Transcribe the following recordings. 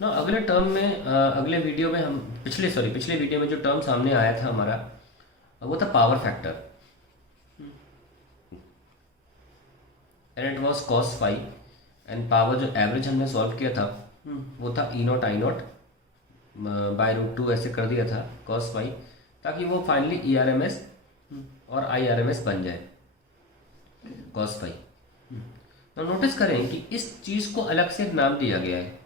ना अगले टर्म में अगले वीडियो में हम पिछले वीडियो में जो टर्म सामने आया था हमारा, वो था power factor, and it was cos phi. And power जो एवरेज हमने सॉल्व किया था वो था E naught I naught by root two, ऐसे कर दिया था कॉस फाई, ताकि वो finally E R M S और आई आर एम एस बन जाए कॉस फाई। तो नोटिस करें कि इस चीज़ को अलग से एक नाम दिया गया है,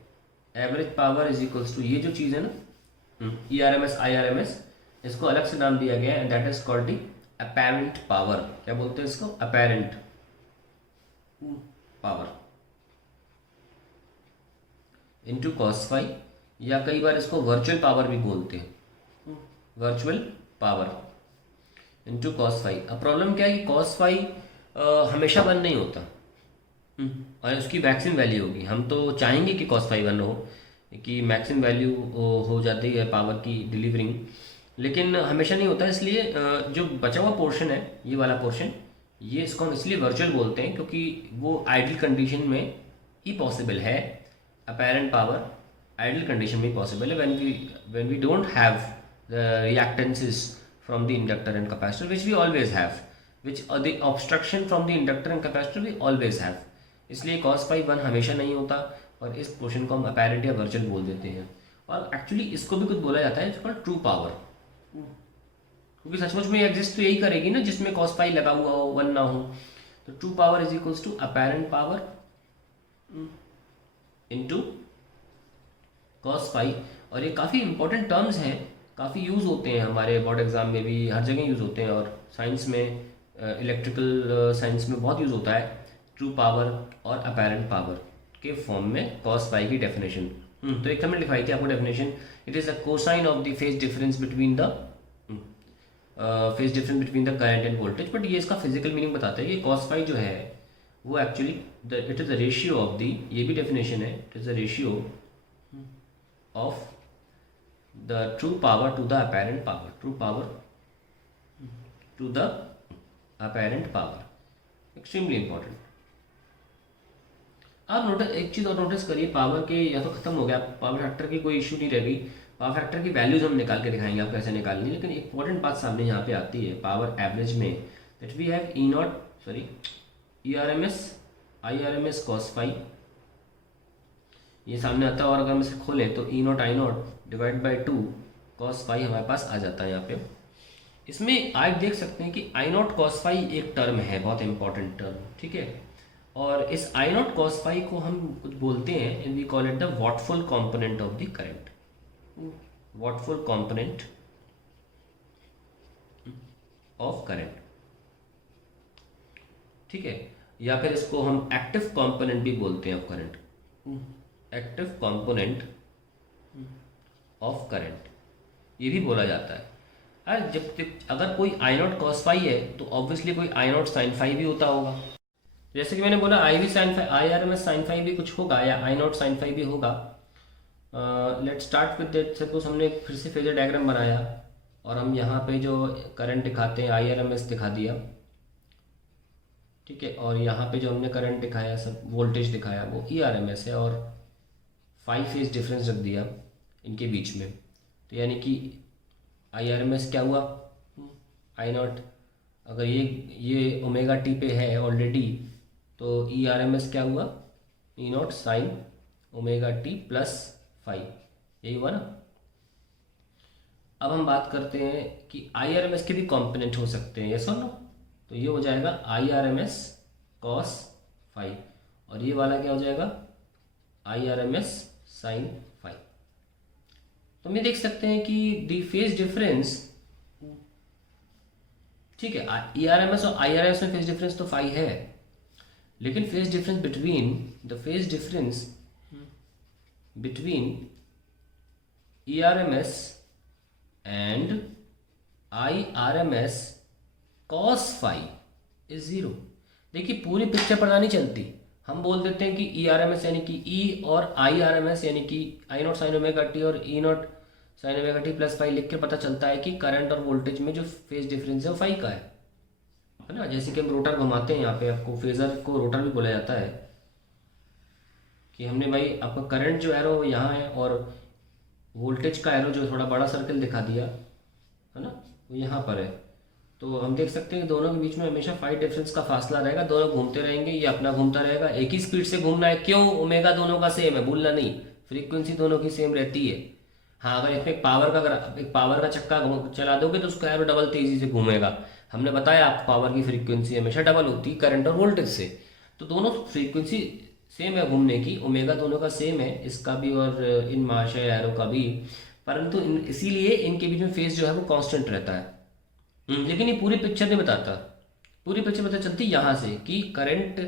average power is equals to ये जो चीज़ है ना E R M S I R M S, इसको अलग से नाम दिया गया है and that is called the apparent power. क्या बोलते हैं इसको? Apparent power into cos phi, या कई बार इसको वर्चुअल पावर भी बोलते हैं, virtual power into cos phi. अब प्रॉब्लम क्या है कि कॉस फाई हमेशा वन नहीं होता, और उसकी मैक्सिमम वैल्यू होगी। हम तो चाहेंगे कि कॉस फाई वन हो, कि मैक्सिमम वैल्यू हो जाती है पावर की डिलीवरिंग, लेकिन हमेशा नहीं होता। इसलिए जो बचा हुआ पोर्शन है, ये वाला पोर्शन, ये इसको हम इसलिए वर्चुअल बोलते हैं क्योंकि वो आइडियल कंडीशन में ही पॉसिबल है। अपेरेंट पावर आइडियल कंडीशन में पॉसिबल है when we don't have the reactances from the inductor and capacitor, which we always have, which the obstruction from the inductor and capacitor we always have। इसलिए cos phi 1 हमेशा नहीं होता, और इस portion को हम अपेरेंट या वर्चुअल बोल देते हैं। और एक्चुअली इसको भी कुछ बोला जाता है इसको ट्रू पावर, क्योंकि सचमुच में एग्जिस्ट तो यही करेगी ना जिसमें cos phi लगा हुआ हो, वन ना हो। तो true power is equals to apparent power into cos phi. और ये काफ़ी इंपॉर्टेंट टर्म्स हैं, काफ़ी यूज़ होते हैं हमारे बोर्ड एग्जाम में भी, हर जगह यूज़ होते हैं, और साइंस में, इलेक्ट्रिकल साइंस में बहुत यूज़ होता है ट्रू पावर और अपेरेंट पावर के फॉर्म में कॉस फाई की डेफिनेशन। तो एक हमने लिखाई थी आपको definition, it is a cosine of the phase difference between the current end voltage. But ये इसका फिजिकल मीनिंग बताता है कि कॉस फाई जो है वो actually it is the ratio of the, ये भी डेफिनेशन है, it is the ratio of the true power to the apparent power, true power to the apparent power, extremely important। आप नोटिस एक चीज़ और notice करिए, पावर के या तो खत्म हो गया, पावर फैक्टर की कोई इशू नहीं रह गई, पावर फैक्टर की वैल्यूज हम निकाल के दिखाएंगे आप कैसे निकालनी, लेकिन इंपॉर्टेंट बात सामने यहाँ पे आती है पावर एवरेज में, that we have E not sorry E R M S I R M S cos phi, ये सामने आता है। और अगर हम इसे खोलें तो E naught I naught divide by two cos phi हमारे पास आ जाता है यहाँ पे। इसमें आप देख सकते हैं कि आई नॉट कॉस फाई एक टर्म है, बहुत इंपॉर्टेंट टर्म, ठीक है। और इस आई नॉट कॉस फाई को हम कुछ बोलते हैं, and we call it the wattful component of the current, wattful component of current, ठीक है। या फिर इसको हम एक्टिव कॉम्पोनेंट भी बोलते हैं of current, active component of current, ये भी बोला जाता है। अरे अगर कोई आई नॉट कॉस फाई है तो ऑब्वियसली कोई आई नॉट साइन फाई भी होता होगा। जैसे कि मैंने बोला I V sine phi, I R M S sine phi भी कुछ होगा, या आई नॉट साइन फाई भी होगा। Let start with that. Suppose हमने फिर से फेजर डायग्राम बनाया और हम यहाँ पे जो करंट दिखाते हैं आई आर एम एस दिखा दिया, ठीक है। और यहाँ पे जो हमने करंट दिखाया, सब वोल्टेज दिखाया, वो ई आर एम एस है, और 5 फेज डिफरेंस रख दिया इनके बीच में। तो यानी कि आई आर एम एस क्या हुआ, आई नॉट, अगर ये ओमेगा टी पे है ऑलरेडी, तो ई आर एम एस क्या हुआ, E naught sine omega T plus five, यही हुआ ना। अब हम बात करते हैं कि आई आर एम एस के भी कॉम्पोनेंट हो सकते हैं, यस और नो। तो ये हो जाएगा I R M S cos phi, और ये वाला क्या हो जाएगा, I R M S sin phi. तो हम ये देख सकते हैं कि दी फेज डिफरेंस, ठीक है, ई आर एम एस और आई आर एम एस में फेज डिफरेंस तो फाइव है, लेकिन phase difference between E R M S and I R M S cos phi is zero. देखिए पूरी पिक्चर पता नहीं चलती, हम बोल देते हैं कि ई आर एम एस यानी कि ई, और आई आर एम एस यानी कि I naught sine omega T और E naught sine omega T plus five, लिख के पता चलता है कि करंट और वोल्टेज में जो फेज डिफरेंस है वो फाइव का है ना। जैसे कि हम रोटर घुमाते हैं, यहाँ पे आपको फेजर को रोटर भी बोला जाता है, कि हमने भाई आपका करंट जो एरो यहाँ है और वोल्टेज का एरो जो थोड़ा बड़ा सर्कल दिखा दिया है ना, वो यहाँ पर है। तो हम देख सकते हैं कि दोनों के बीच में हमेशा फाइव डिफरेंस का फासला रहेगा, दोनों घूमते रहेंगे, ये अपना घूमता रहेगा, एक ही स्पीड से घूमना है। क्यों? ओमेगा दोनों का सेम है, भूलना नहीं, फ्रीक्वेंसी दोनों की सेम रहती है। हाँ, अगर इसमें एक पावर का चक्का चला दोगे तो उसका एरो डबल तेजी से घूमेगा। हमने बताया आपको पावर की फ्रीक्वेंसी हमेशा डबल होती है करंट और वोल्टेज से। तो दोनों फ्रीक्वेंसी सेम है घूमने की, ओमेगा दोनों का सेम है, इसका भी और इन महाशय एरो का भी, परंतु इसीलिए इनके बीच में फेज जो है वो कांस्टेंट रहता है। लेकिन ये पूरी पिक्चर नहीं बताता। पूरी पिक्चर पता चलती यहाँ से कि करंट,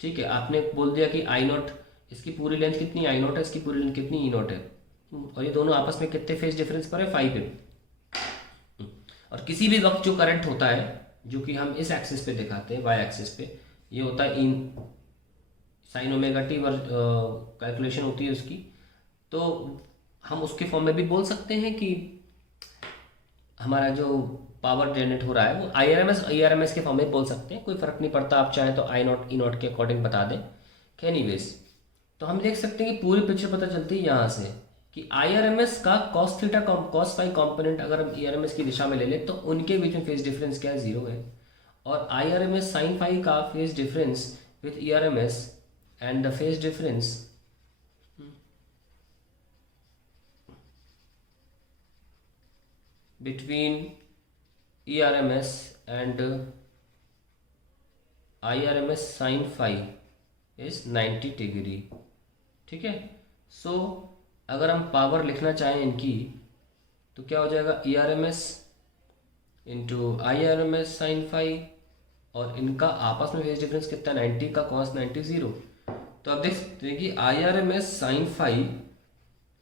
ठीक है, आपने बोल दिया कि आई नॉट, इसकी पूरी लेंथ कितनी आई नॉट है, इसकी पूरी लेंथ कितनी ई नॉट है, और ये दोनों आपस में कितने फेज डिफरेंस पर है, 5 है। और किसी भी वक्त जो करंट होता है, जो कि हम इस एक्सिस पे दिखाते हैं, वाई एक्सिस पे, ये होता है इन साइन ओमेगा टी कैलकुलेशन होती है उसकी। तो हम उसके फॉर्म में भी बोल सकते हैं कि हमारा जो पावर जनरेट हो रहा है वो आई आर एम एस के फॉर्म में बोल सकते हैं, कोई फर्क नहीं पड़ता, आप चाहे तो आई नॉट ई नॉट के अकॉर्डिंग बता दें। एनीवेज, तो हम देख सकते हैं कि पूरी पिक्चर पता चलती है यहाँ से कि आई आर एम एस का cos theta cos phi component अगर हम ई आर एम एस की दिशा में ले लें तो उनके बीच में फेज डिफरेंस क्या है, 0 है। और I R M S sine phi का phase difference with E R M S and the phase difference between ERMS and IRMS sin phi is 90 degree. ठीक है। सो अगर हम पावर लिखना चाहें इनकी तो क्या हो जाएगा, ERMS into IRMS sin phi, और इनका आपस में फेज डिफरेंस कितना, 90 का cos 90 0। तो अब देख सकते हैं कि IRMS sin phi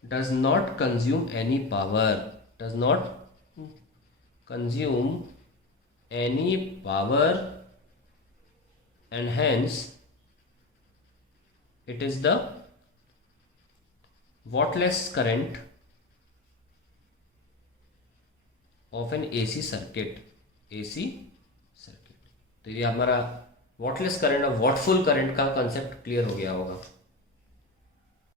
does not consume any power, does not consume any power, and hence it is the wattless current of an AC circuit, AC circuit। तो ये हमारा वॉटलेस करंट और वॉटफुल करंट का कंसेप्ट क्लियर हो गया होगा।